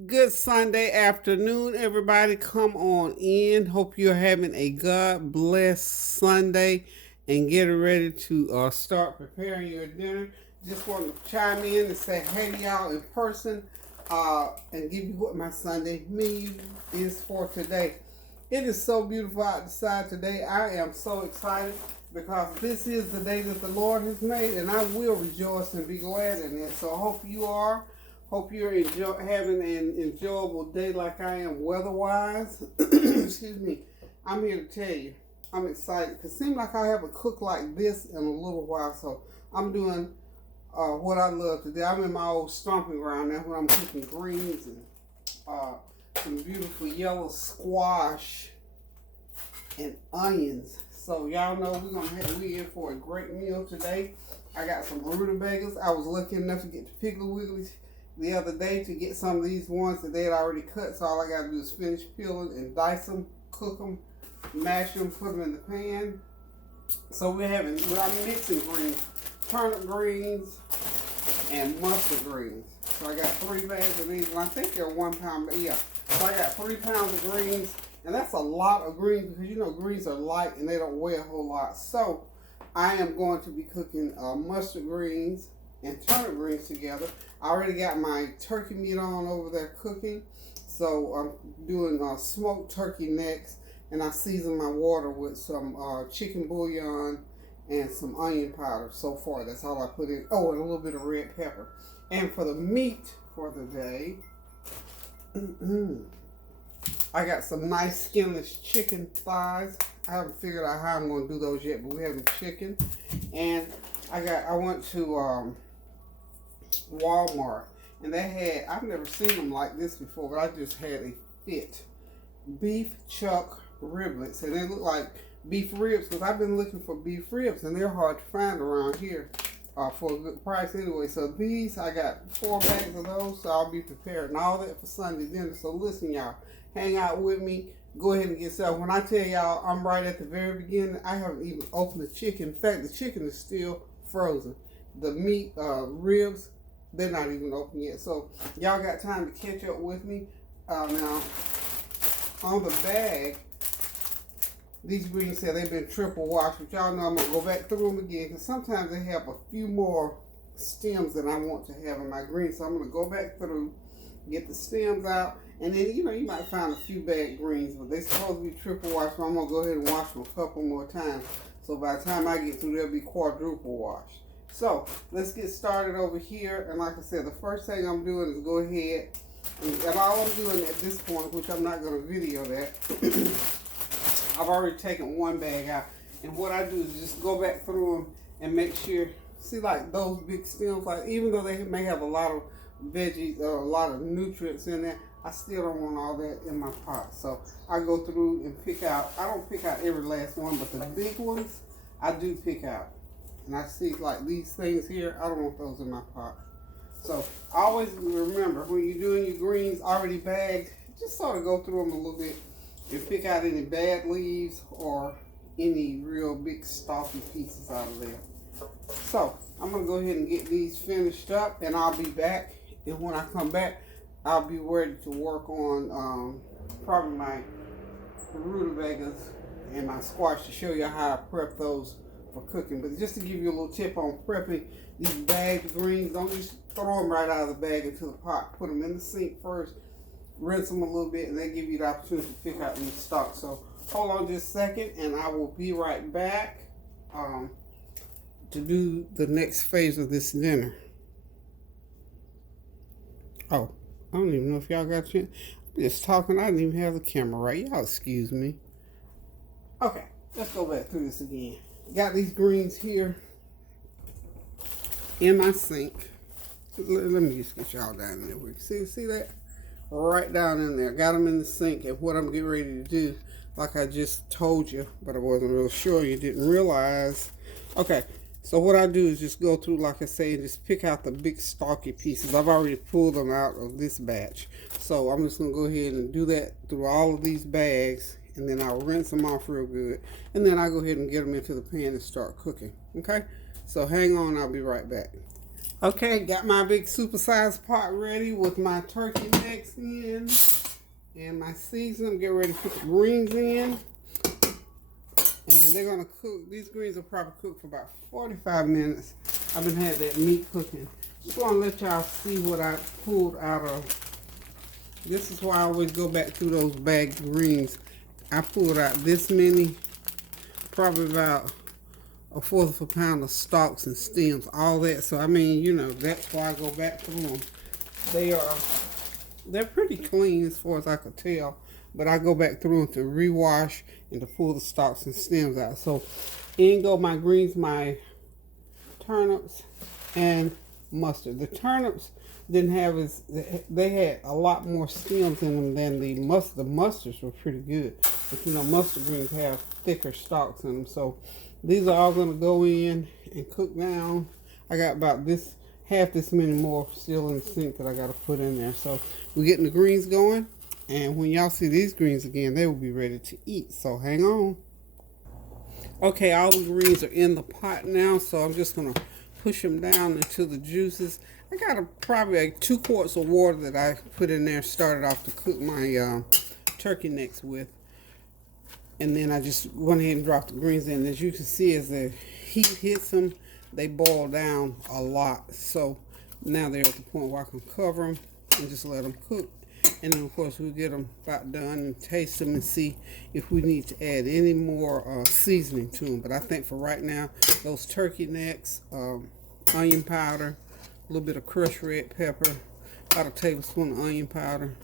Good Sunday afternoon, everybody. Come on in. Hope you're having a God bless Sunday and getting ready to start preparing your dinner. Just want to chime in and say hey to y'all in person and give you what my Sunday menu is for today. It is so beautiful outside today. I am so excited because this is the day that the Lord has made, and I will rejoice and be glad in it. So I hope you are. Hope you're having an enjoyable day like I am weather-wise. Excuse me. I'm here to tell you, I'm excited because it seems like I haven't cooked like this in a little while. So I'm doing what I love to do. I'm in my old stomping ground now when I'm cooking greens and some beautiful yellow squash and onions. So y'all know we in for a great meal today. I got some rutabagas. I was lucky enough to get the Piggly Wigglies the other day to get some of these ones that they had already cut. So all I got to do is finish peeling and dice them, cook them, mash them, put them in the pan. So I'm mixing greens, turnip greens and mustard greens. So I got 3 bags of these, and I think they're 1 pound. Yeah. So I got 3 pounds of greens, and that's a lot of greens because you know greens are light and they don't weigh a whole lot. So I am going to be cooking mustard greens and turnip greens together. I already got my turkey meat on over there cooking. So I'm doing smoked turkey next, and I season my water with some chicken bouillon and some onion powder. So far, that's all I put in. Oh, and a little bit of red pepper. And for the meat for the day, I got some nice skinless chicken thighs. I haven't figured out how I'm going to do those yet, but we have the chicken. And I went to Walmart, and I've never seen them like this before, but I just had a fit beef chuck riblets, and they look like beef ribs because I've been looking for beef ribs, and they're hard to find around here for a good price anyway. So these, I got 4 bags of those, so I'll be prepared, and all that for Sunday dinner. So listen, y'all, hang out with me. Go ahead and get started. When I tell y'all I'm right at the very beginning, I haven't even opened the chicken. In fact, the chicken is still frozen. The meat ribs, they're not even open yet. So y'all got time to catch up with me. Now, on the bag, these greens say they've been triple washed, but y'all know I'm going to go back through them again because sometimes they have a few more stems than I want to have in my greens. So I'm going to go back through, get the stems out, and then, you might find a few bad greens, but they're supposed to be triple washed, so I'm going to go ahead and wash them a couple more times. So by the time I get through, they'll be quadruple washed. So let's get started over here. And like I said, the first thing I'm doing is go ahead and all I'm doing at this point, which I'm not going to video that, I've already taken 1 bag out. And what I do is just go back through them and make sure, see, like those big stems, like even though they may have a lot of veggies or a lot of nutrients in there, I still don't want all that in my pot. So I go through and pick out, I don't pick out every last one, but the big ones I do pick out. And I see like these things here, I don't want those in my pot. So always remember, when you're doing your greens already bagged, just sort of go through them a little bit and pick out any bad leaves or any real big stalky pieces out of there. So I'm going to go ahead and get these finished up, and I'll be back. And when I come back, I'll be ready to work on probably my rutabagas and my squash to show you how I prep those for cooking. But just to give you a little tip on prepping these bagged greens, don't just throw them right out of the bag into the pot. Put them in the sink first, rinse them a little bit, and they give you the opportunity to pick out the stock. So hold on just a second, and I will be right back to do the next phase of this dinner. Oh, I don't even know if y'all got a chance. I'm just talking. I didn't even have the camera right. Y'all excuse me. Okay, let's go back through this again. Got these greens here in my sink. Let me just get y'all down there. See that? Right down in there. Got them in the sink. And what I'm getting ready to do, like I just told you, but I wasn't real sure you didn't realize. Okay, so what I do is just go through, like I say, and just pick out the big stalky pieces. I've already pulled them out of this batch. So I'm just going to go ahead and do that through all of these bags. And then I'll rinse them off real good. And then I'll go ahead and get them into the pan and start cooking. Okay? So hang on, I'll be right back. Okay, got my big supersized pot ready with my turkey necks in and my seasoning. Get ready to put the greens in. And they're gonna cook. These greens will probably cook for about 45 minutes. I've been had that meat cooking. Just want to let y'all see what I pulled out of. This is why I always go back through those bagged greens. I pulled out this many, probably about a fourth of a pound of stalks and stems, all that. So I mean, you know, that's why I go back through them. They're pretty clean as far as I could tell, but I go back through them to rewash and to pull the stalks and stems out. So in go my greens, my turnips and mustard. The turnips didn't have they had a lot more stems in them than the mustard. The mustards were pretty good, but you know, mustard greens have thicker stalks in them. So these are all going to go in and cook down. I got about half this many more still in the sink that I got to put in there. So we're getting the greens going, and when y'all see these greens again, they will be ready to eat. So hang on. Okay, all the greens are in the pot now, so I'm just going to push them down into the juices. I got probably 2 quarts of water that I put in there, started off to cook my turkey necks with. And then I just went ahead and dropped the greens in. As you can see, as the heat hits them, they boil down a lot. So now they're at the point where I can cover them and just let them cook. And then, of course, we'll get them about done and taste them and see if we need to add any more seasoning to them. But I think for right now, those turkey necks, onion powder, a little bit of crushed red pepper, about a tablespoon of onion powder.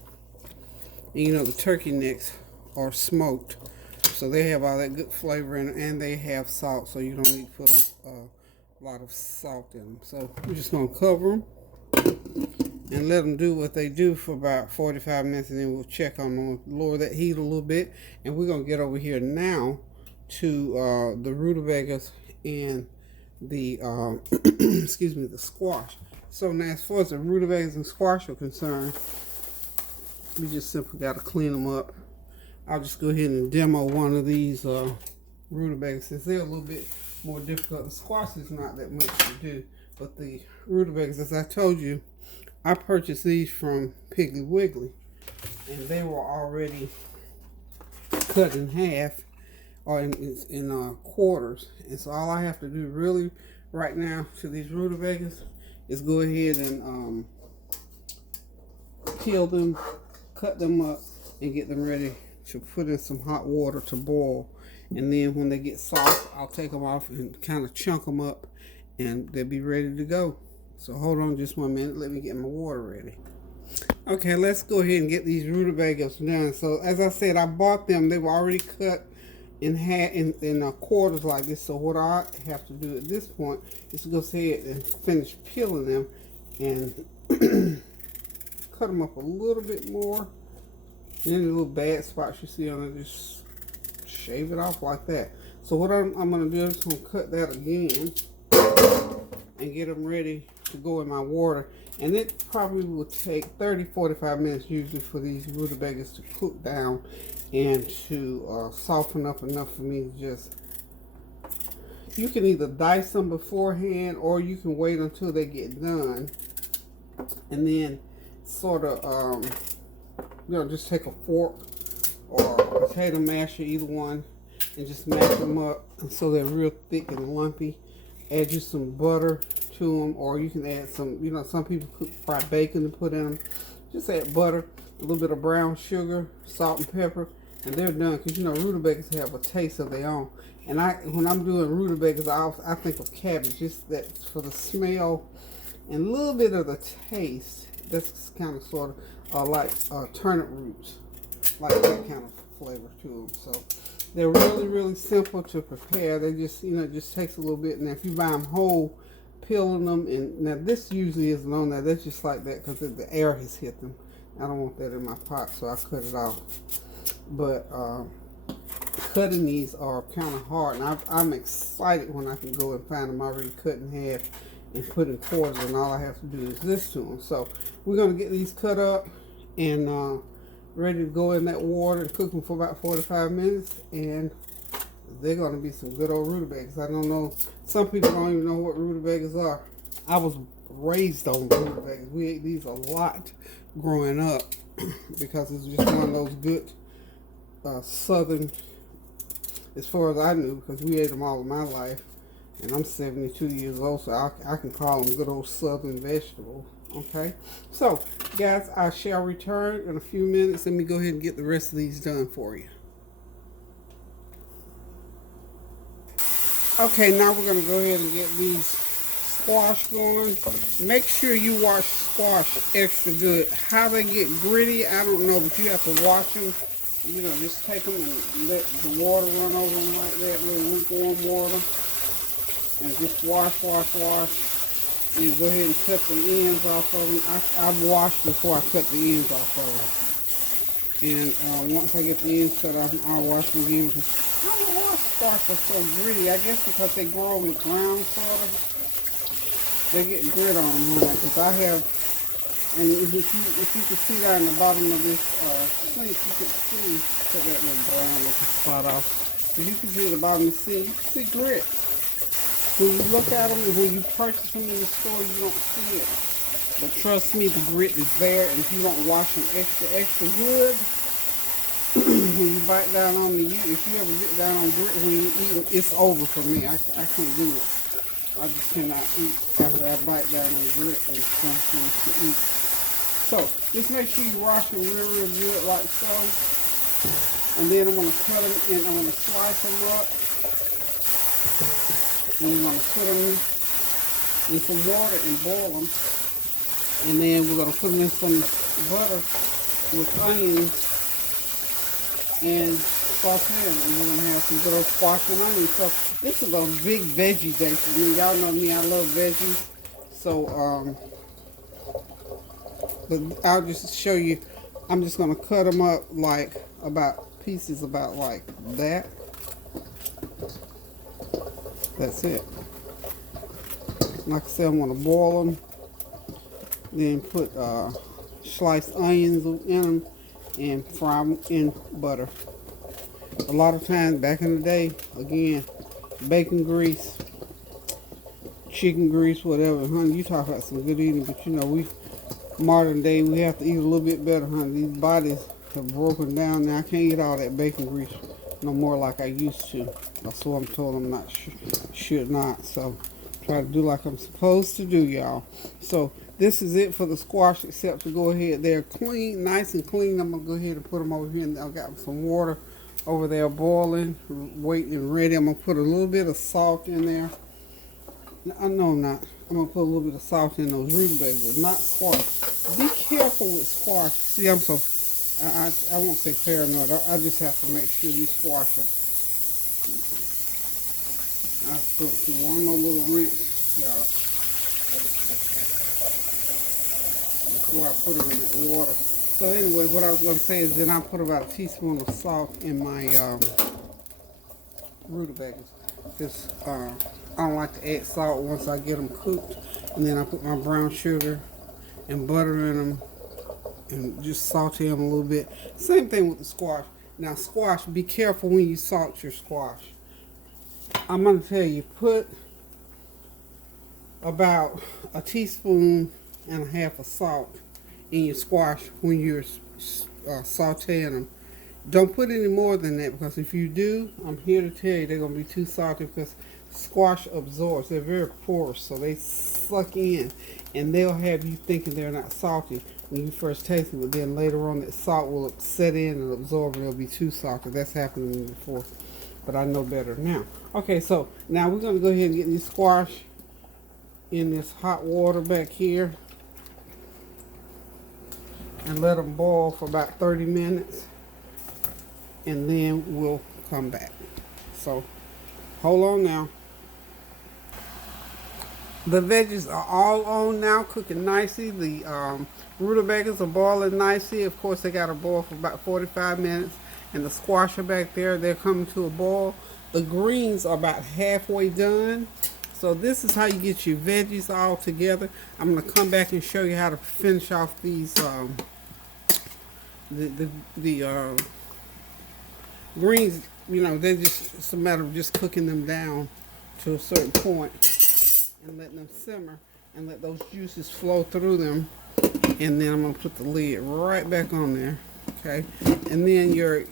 And you know, the turkey necks are smoked, so they have all that good flavor in it, and they have salt, so you don't need to put a lot of salt in them. So we're just going to cover them and let them do what they do for about 45 minutes, and then we'll check on them, lower that heat a little bit. And we're going to get over here now to the rutabagas and the excuse me, the squash. So now, as far as the rutabagas and squash are concerned, we just simply got to clean them up. I'll just go ahead and demo one of these rutabagas, since they're a little bit more difficult. The squash is not that much to do, but the rutabagas, as I told you, I purchased these from Piggly Wiggly, and they were already cut in half or in quarters. And so all I have to do really right now to these rutabagas is go ahead and peel them, cut them up, and get them ready to put in some hot water to boil. And then when they get soft, I'll take them off and kind of chunk them up, and they'll be ready to go. So hold on just 1 minute. Let me get my water ready. Okay, let's go ahead and get these rutabagas done. So as I said, I bought them. They were already cut in half in quarters like this. So what I have to do at this point is go ahead and finish peeling them and cut them up a little bit more. And any little bad spots you see on it, just shave it off like that. So what I'm going to do is going to cut that again and get them ready to go in my water. And it probably will take 30-45 minutes usually for these rutabagas to cook down and to soften up enough for me to just, you can either dice them beforehand or you can wait until they get done and then sort of you know, just take a fork or a potato masher, either one, and just mash them up so they're real thick and lumpy. Add you some butter to them, or you can add some, you know, some people cook fried bacon and put in them. Just add butter, a little bit of brown sugar, salt and pepper, and they're done. Because you know, rutabagas have a taste of their own. And when I'm doing rutabagas, I think of cabbage, just that for the smell and a little bit of the taste. That's kind of sort of like turnip roots, like that kind of flavor to them. So they're really, really simple to prepare. They just, you know, it just takes a little bit. And if you buy them whole, peeling them, and now this usually isn't on there. That's just like that because the air has hit them. I don't want that in my pot, so I cut it off. But cutting these are kind of hard, and I'm excited when I can go and find them already cut in half and put in quarters, and all I have to do is this to them. So we're going to get these cut up and ready to go in that water and cook them for about 45 minutes, and they're going to be some good old rutabagas. I don't know, some people don't even know what rutabagas are. I was raised on rutabagas. We ate these a lot growing up because it's just one of those good southern, as far as I knew, because we ate them all of my life. And I'm 72 years old, so I can call them good old southern vegetables. Okay, so guys, I shall return in a few minutes. Let me go ahead and get the rest of these done for you. Okay, now we're going to go ahead and get these squash going. Make sure you wash squash extra good. How they get gritty, I don't know, but you have to wash them. You know, just take them and let the water run over them like that, little lukewarm water. And just wash. And go ahead and cut the ends off of them. I've washed before I cut the ends off of them. And once I get the ends cut off, I'll wash them again. Because I don't know why squash are so gritty. I guess because they grow on the ground, sort of. They get grit on them, because I have, and if you can see down in the bottom of this sink, you can see, put that little brown looking spot off. If you can see at the bottom of the sink, you can see grit. When you look at them and when you purchase them in the store, you don't see it. But trust me, the grit is there, and if you don't wash them extra good, when you bite down on the, if you ever get down on grit when you eat them, it's over for me. I can't do it. I just cannot eat after I bite down on grit and something to eat. So, just make sure you wash them real good like so. And then I'm going to cut them and I'm going to slice them up. And we're going to put them in some water and boil them. And then we're going to put them in some butter with onions and saute them. And we're going to have some good old squash and onions. So this is a big veggie day for me. Y'all know me, I love veggies. So, but I'll just show you. I'm just going to cut them up like about pieces about like that. That's it. Like I said, I'm going to boil them. Then put sliced onions in them and fry them in butter. A lot of times back in the day, again, bacon grease, chicken grease, whatever. Honey, you talk about some good eating, but you know, we modern day, we have to eat a little bit better, honey. These bodies have broken down now. I can't eat all that bacon grease no more like I used to. That's what I'm told. I'm not should not. So try to do like I'm supposed to do, y'all. So this is it for the squash, except to go ahead. They're clean, nice and clean. I'm gonna go ahead and put them over here. And I've got some water over there boiling, waiting and ready. I'm gonna put a little bit of salt in there. I know I'm not. I'm gonna put a little bit of salt in those rutabagas, but not squash. Be careful with squash. See, I'm so I won't say paranoid. I just have to make sure these squash are. I put through one more little rinse, y'all, before I put them in that water. So anyway, what I was going to say is then I put about a teaspoon of salt in my rutabagas. Because I don't like to add salt once I get them cooked. And then I put my brown sugar and butter in them and just saute them a little bit. Same thing with the squash. Now squash, be careful when you salt your squash. I'm going to tell you, put about a teaspoon and a half of salt in your squash when you're sauteing them. Don't put any more than that, because if you do, I'm here to tell you they're going to be too salty, because squash absorbs. They're very porous, so they suck in, and they'll have you thinking they're not salty when you first taste it, but then later on that salt will set in and absorb and it'll be too salty. That's happened to me before, but I know better now. Okay, so now we're going to go ahead and get these squash in this hot water back here and let them boil for about 30 minutes, and then we'll come back. So hold on now. The veggies are all on now, cooking nicely. The rutabagas are boiling nicely. Of course, they got to boil for about 45 minutes. And the squash are back there. They're coming to a boil. The greens are about halfway done. So this is how you get your veggies all together. I'm going to come back and show you how to finish off these greens. You know, it's a matter of just cooking them down to a certain point and letting them simmer. and let those juices flow through them. And then I'm going to put the lid right back on there. Okay, and then your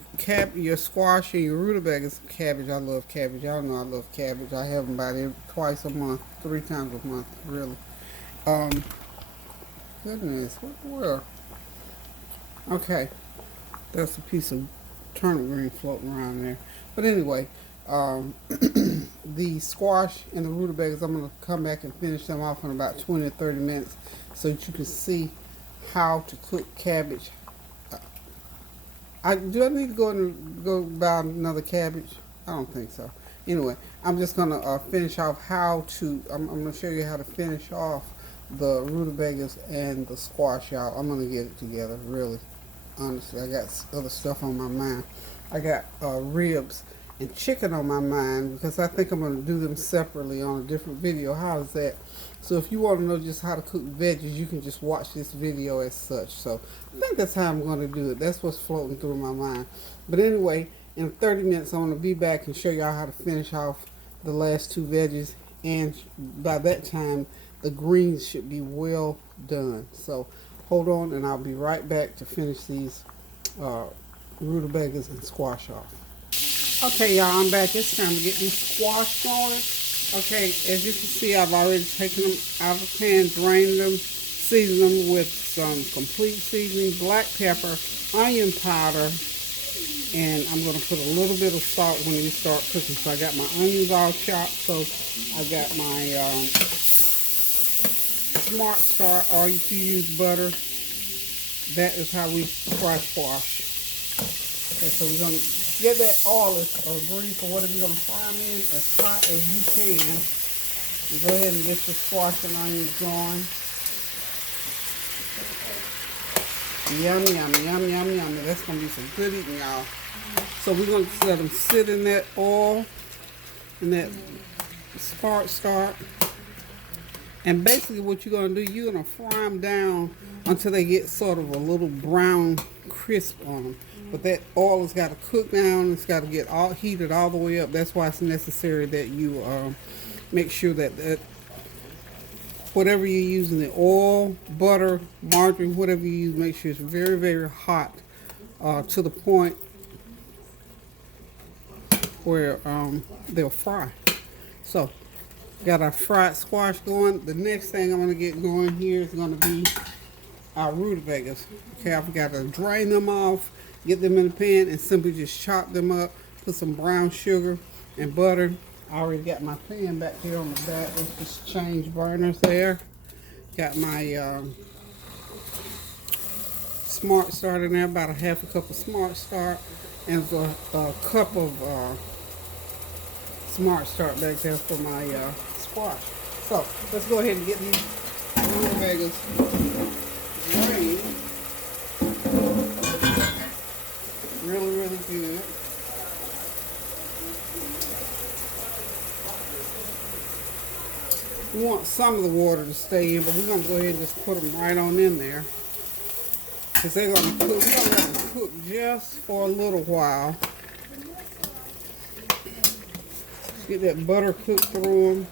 squash and your rutabagas cabbage. I love cabbage. Y'all know I love cabbage. I have them about twice a month, 3 times a month, really. Goodness, what the world? Okay, that's a piece of turnip green floating around there. But anyway, the squash and the rutabagas, I'm going to come back and finish them off in about 20 or 30 minutes so that you can see how to cook cabbage. Do I need to go buy another cabbage? I don't think so. Anyway, I'm just going to finish off I'm going to show you how to finish off the rutabagas and the squash, y'all. I'm going to get it together, really. Honestly, I got other stuff on my mind. I got ribs and chicken on my mind because I think I'm going to do them separately on a different video. How is that? So if you want to know just how to cook veggies, you can just watch this video as such. So I think that's how I'm going to do it. That's what's floating through my mind. But anyway, in 30 minutes, I'm going to be back and show y'all how to finish off the last 2 veggies. And by that time, the greens should be well done. So hold on, and I'll be right back to finish these rutabagas and squash off. Okay, y'all, I'm back. It's time to get these squash going. Okay, as you can see, I've already taken them out of the pan, drained them, seasoned them with some complete seasoning, black pepper, onion powder, and I'm going to put a little bit of salt when you start cooking. So I got my onions all chopped, so I got my Smart Start, or if you use butter, that is how we fry squash. Okay, so we're going to get that olive or grease or whatever you're going to fry them in as hot as you can. And go ahead and get your squash and onions going. Yummy, yummy, yummy, yummy, yummy. That's going to be some good eating, y'all. So we're going to let them sit in that oil, in that Smart Start. And basically what you're going to do, you're going to fry them down until they get sort of a little brown crisp on them. But that oil has got to cook down. It's got to get all heated all the way up. That's why it's necessary that you make sure that whatever you're using, the oil, butter, margarine, whatever you use, make sure it's very, very hot to the point where they'll fry. So, got our fried squash going. The next thing I'm going to get going here is going to be our rutabagas. Okay, I've got to drain them off, get them in the pan, and simply just chop them up, put some brown sugar and butter. I already got my pan back here on the back. Let's just change burners there. Got my Smart Start in there, about a half a cup of Smart Start, and a cup of Smart Start back there for my squash. So let's go ahead and get these rutabagas drained. Really, really good. We want some of the water to stay in, but we're going to go ahead and just put them right on in there. Because they're going to cook. We're going to let them cook just for a little while. Get that butter cooked through them.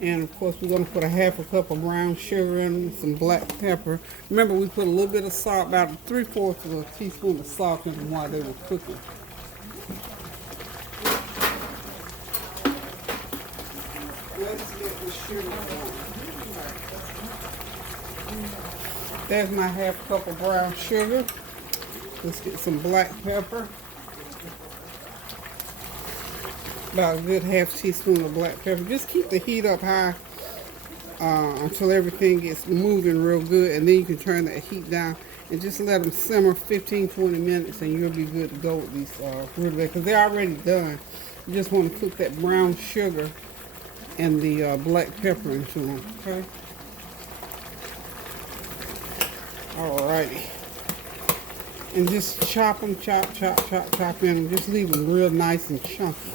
And of course, we're going to put a half a cup of brown sugar in, some black pepper. Remember, we put a little bit of salt, about 3/4 of a teaspoon of salt in them while they were cooking. Let's get the sugar going. There's my half cup of brown sugar. Let's get some black pepper. About a good half teaspoon of black pepper. Just keep the heat up high until everything gets moving real good, and then you can turn that heat down and just let them simmer 15-20 minutes, and you'll be good to go with these rutabagas because they're already done. You just want to cook that brown sugar and the black pepper into them. Okay. Alrighty. And just chop them, chop in them. Just leave them real nice and chunky.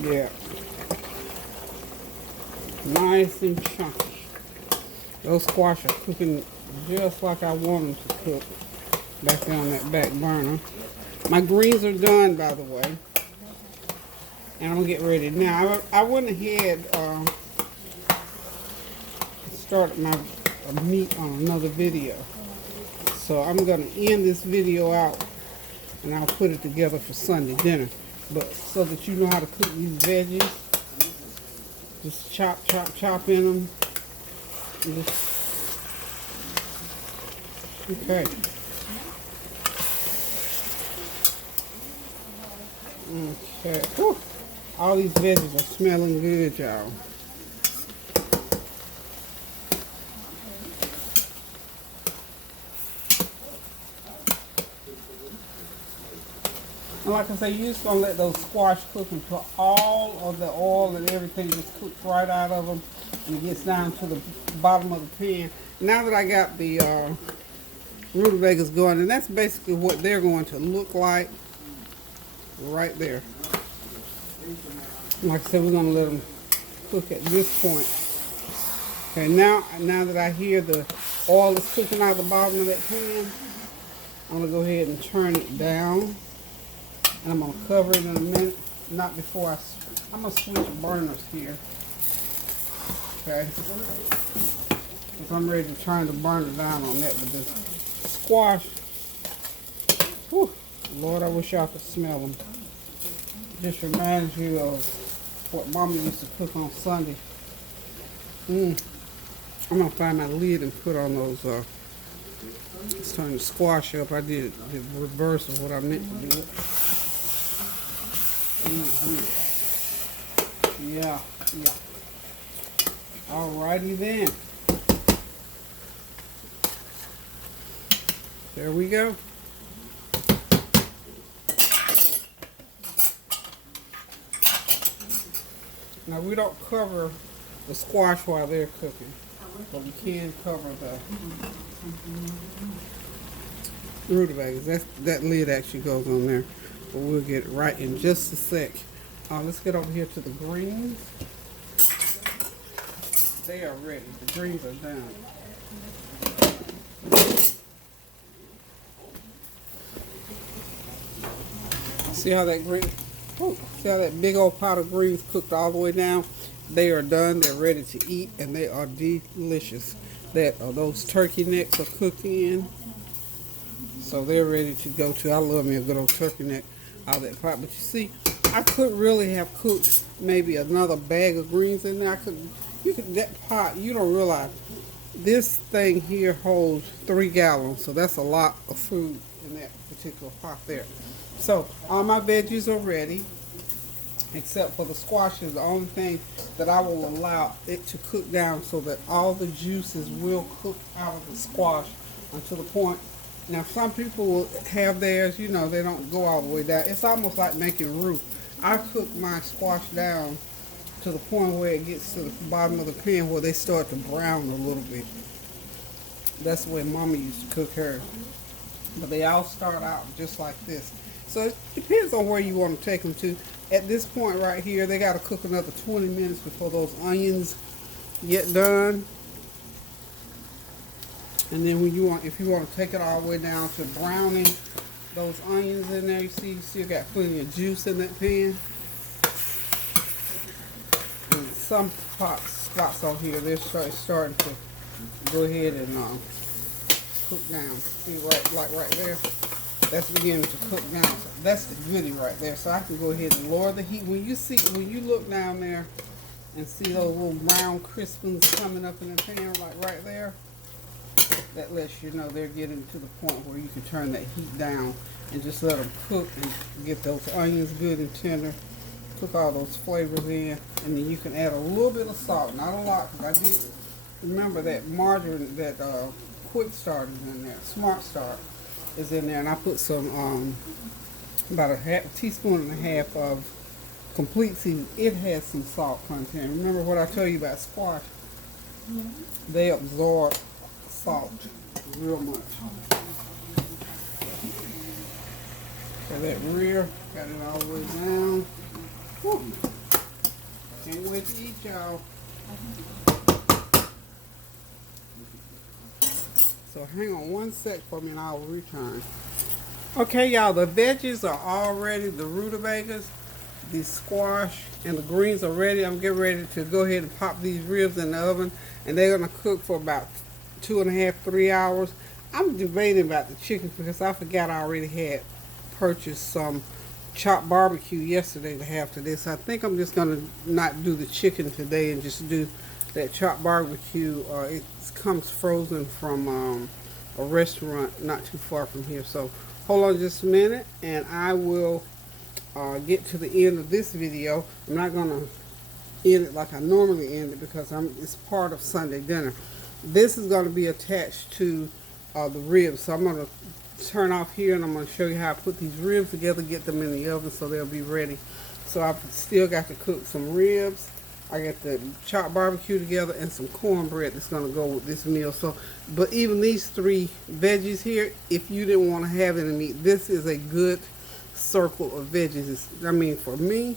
Yeah. Nice and chunky. Those squash are cooking just like I want them to cook. Back there on that back burner. My greens are done, by the way. And I'm gonna get ready. Now, I went ahead, started my meat on another video. So I'm gonna end this video out and I'll put it together for Sunday dinner. But so that you know how to cook these veggies, just chop, chop, chop in them. Okay. Okay. Whew. All these veggies are smelling good, y'all. And like I say, you're just gonna let those squash cook until all of the oil and everything just cooks right out of them and it gets down to the bottom of the pan. Now that I got the rutabagas going, and that's basically what they're going to look like right there. Like I said, we're gonna let them cook at this point. Okay, now that I hear the oil is cooking out the bottom of that pan, I'm gonna go ahead and turn it down. And I'm going to cover it in a minute. Not before I'm going to switch burners here. Okay. Because I'm ready to turn the burner down on that with this squash. Whew. Lord, I wish y'all could smell them. Just reminds you of what Mama used to cook on Sunday. I'm going to find my lid and put on those. Let's turn the squash up. I did the reverse of what I meant to do. Yeah. Alrighty then. There we go. Now we don't cover the squash while they're cooking, but we can cover the rutabagas. That lid actually goes on there. But we'll get right in just a sec. Let's get over here to the greens. They are ready. The greens are done. See how that see how that big old pot of greens cooked all the way down? They are done. They're ready to eat, and they are delicious. Those turkey necks are cooked in, so they're ready to go to. I love me a good old turkey neck out of that pot. But you see, I could really have cooked maybe another bag of greens in there. That pot, you don't realize, this thing here holds 3 gallons, so that's a lot of food in that particular pot there. So all my veggies are ready, except for the squashes. The only thing that I will allow it to cook down so that all the juices will cook out of the squash until the point. Now, some people will have theirs, they don't go all the way down. It's almost like making roux. I cook my squash down to the point where it gets to the bottom of the pan where they start to brown a little bit. That's the way Mama used to cook hers. But they all start out just like this. So it depends on where you want to take them to. At this point right here, they got to cook another 20 minutes before those onions get done. And then if you want to take it all the way down to browning those onions in there, you still got plenty of juice in that pan. And some spots on here, they're starting to go ahead and cook down. See, right there, that's beginning to cook down. So that's the goodie right there. So I can go ahead and lower the heat. When you look down there and see those little brown crispins coming up in the pan, like right there, that lets you know they're getting to the point where you can turn that heat down and just let them cook and get those onions good and tender. Cook all those flavors in, and then you can add a little bit of salt, not a lot, because I did remember that margarine, that quick start is in there, Smart Start is in there, and I put some about a teaspoon and a half of complete season. It has some salt content. Remember what I told you about squash? They absorb salt real much. So that rear, got it all the way down. Whew. Can't wait to eat, y'all. So hang on one sec for me and I'll return. Okay, y'all, the veggies are all ready. The rutabagas, the squash and the greens are ready. I'm getting ready to go ahead and pop these ribs in the oven, and they're gonna cook for about 2.5, 3 hours. I'm debating about the chicken because I forgot I already had purchased some chopped barbecue yesterday to have today. So I think I'm just gonna not do the chicken today and just do that chopped barbecue. It comes frozen from a restaurant not too far from here. So hold on just a minute, and I will get to the end of this video. I'm not gonna end it like I normally end it because it's part of Sunday dinner. This is going to be attached to the ribs. So I'm going to turn off here, and I'm going to show you how I put these ribs together, get them in the oven so they'll be ready. So I've still got to cook some ribs. I got the chopped barbecue together and some cornbread that's going to go with this meal. So, but even these 3 veggies here, if you didn't want to have any meat, this is a good circle of veggies. I mean, for me,